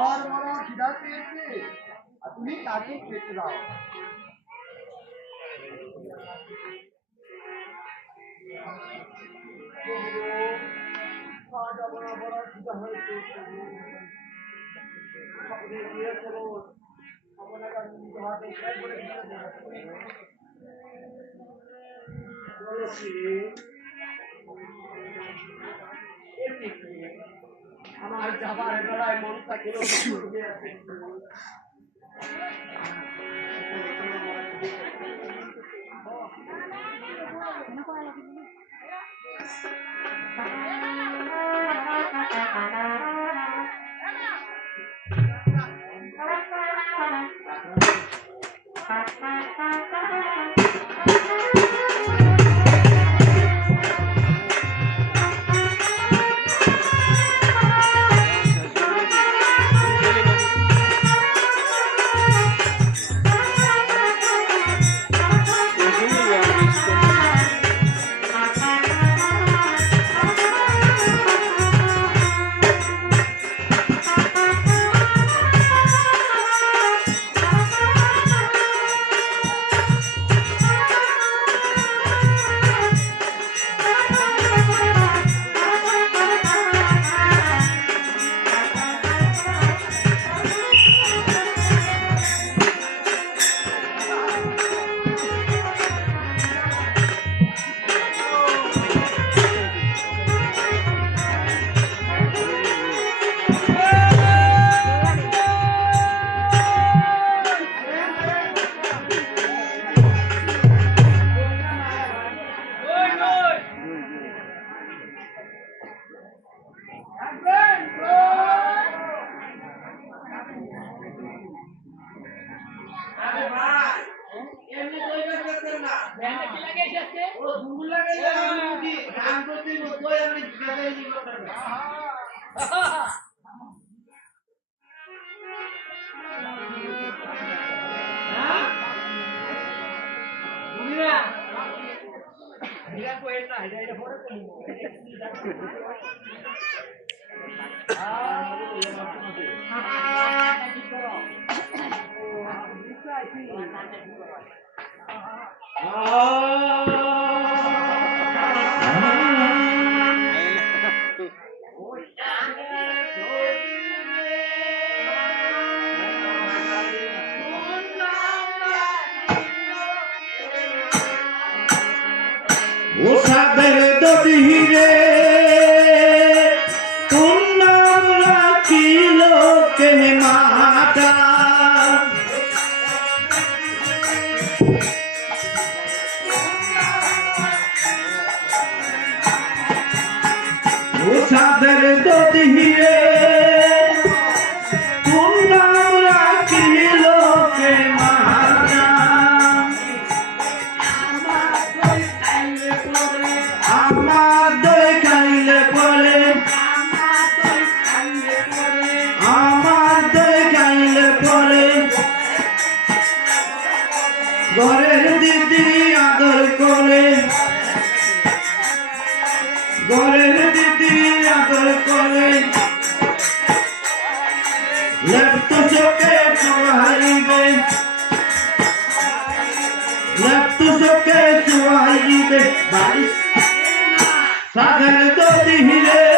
আর বড় খিদা পেয়েছে আর তুমি তাকে খেতে দাও। আমার যাবার বেলায় মনটা কেন ঘুরে আছে। ওসাদের দদিরে কোন নাম রাখি বলে লেপ্ত চোখে চুয়াইবে লেপ্ত চোখে চুয়াইবে বালিশ সাগর দদি হিরে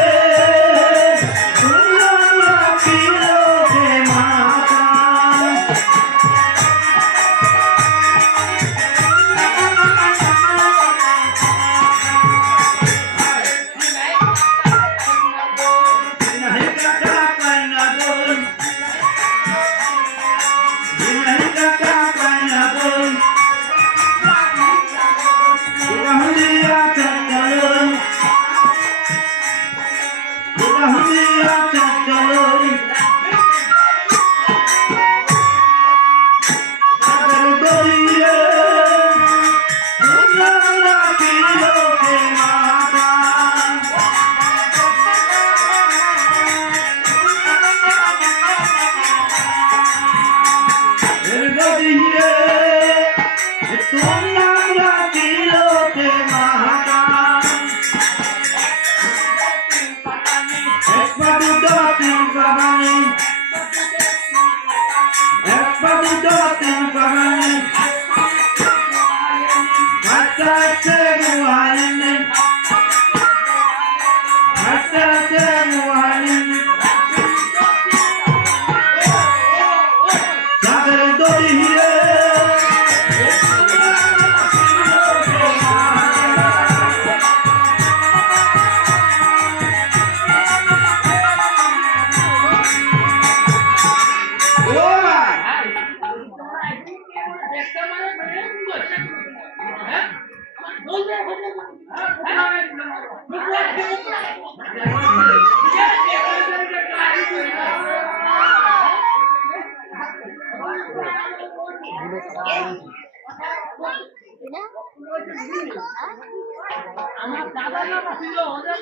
আমার দাদা না ছিল ওদের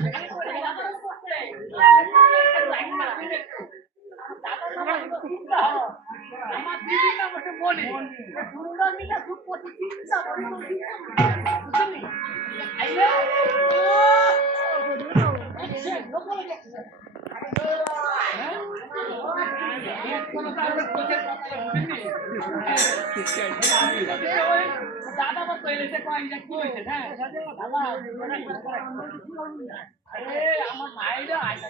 আমার দিদি না বসে বলি দুর্গা মিলে খুব প্রতি চিন্তা বলি বুঝলি আইলে আচ্ছা লোক গেছে দাদা আমার তৈরিতে কয়েকটা কি হয়েছে হ্যাঁ দাদা আরে আমার মায়েরা আইসা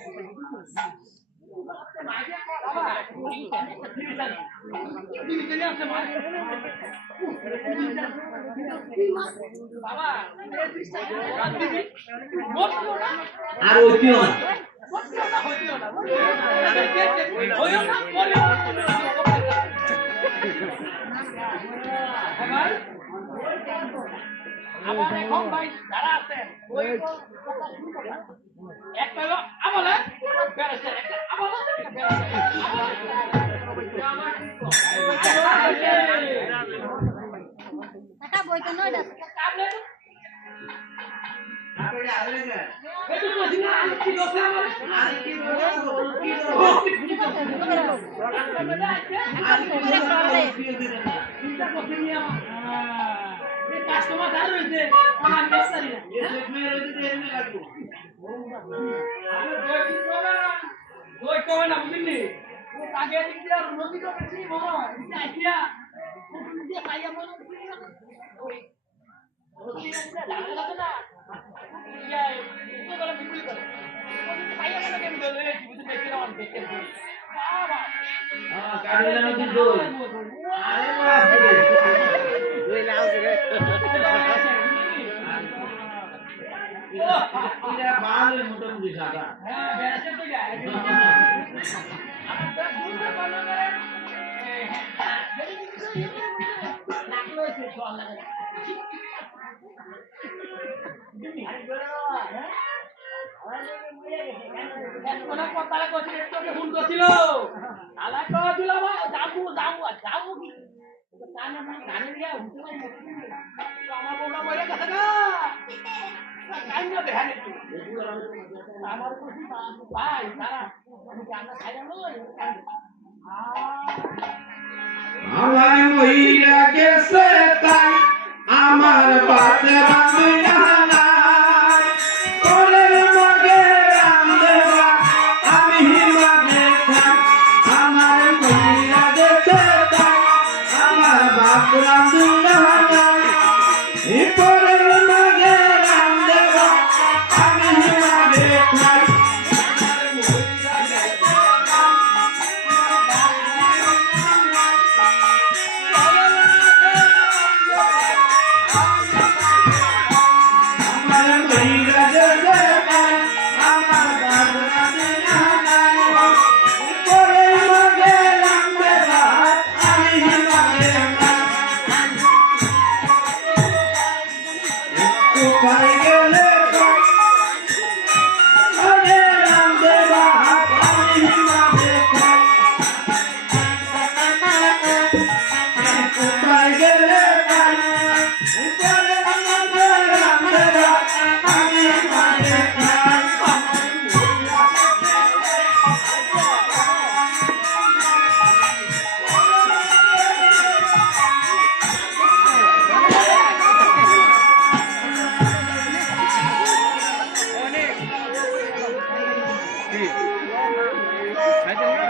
আর ওইটিও আমার এখন ভাই যারা আছেন ওই একটা হলো আমলে বেড়েছে একটা আমলে টাকা বইতে নয় দাও কাবলে আপনি আলে না এই তো বুঝি না আর কি দোষ আমার আর কি কাস্টমার দাঁড় রয়েছে আমার মেসারি না ওই কবে না বুঝলি ও আগে দিক দিয়ে নদী তো বেশি বড় আইয়া দিয়ে পাইয়া বড় ওই নদী আছে লাগা লাগা না ইয়া তো বড় বিক্রি করে ওই পাইয়া বড় কেন বলে রে বুঝতে দেখি না আমি দেখতে বাবা কাড়ে জানো তুই দই আরে বাপ রে দই লাও রে ইরা বালে মোটামুটি সাদা হ্যাঁ বেড়াছে তো যায় আমার দুধ বানা করে নাকলো সে জল লাগে কোন কথা কইছিল তোকে ফোন করছিল আলা কইছিল যাবো যাবো যাবো কি কানে না কানে দিয়া উঠতে পারি আমার বউটা বলে কথা না কাইনা দেখানে আমার কইছি ভাই তারা আমি জানা খাইলা লই আমার মহিলা গেছে তাই আমার বাতে রামিয়া নাই ওরে মগে রামদেবা No!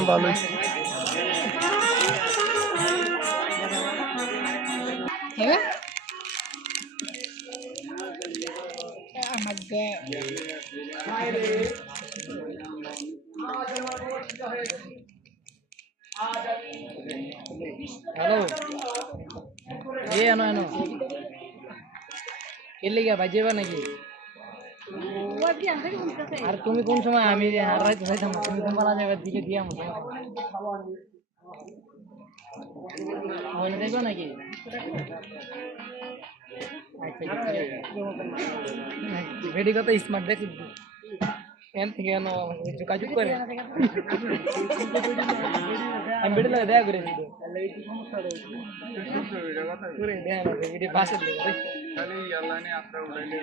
ভালোই হ্যালো এ এনো এনো কেলে গিয়া ভাই যাবা নাকি আর তুমি কোন সময় আমি আর রাইতে যাইতাম তুমি কোন বেলা যাবে দিকে দিয়া মতো ওখানে দেখবা নাকি ভেডি কত স্মার্ট দেখি এন থেকে এনো যোগাযোগ করে আমি বেডি লাগে দেখা করে দিই করে দেয়া না এটি বাসে লাগে খালি আল্লাহনে আপনারা উঠাইলে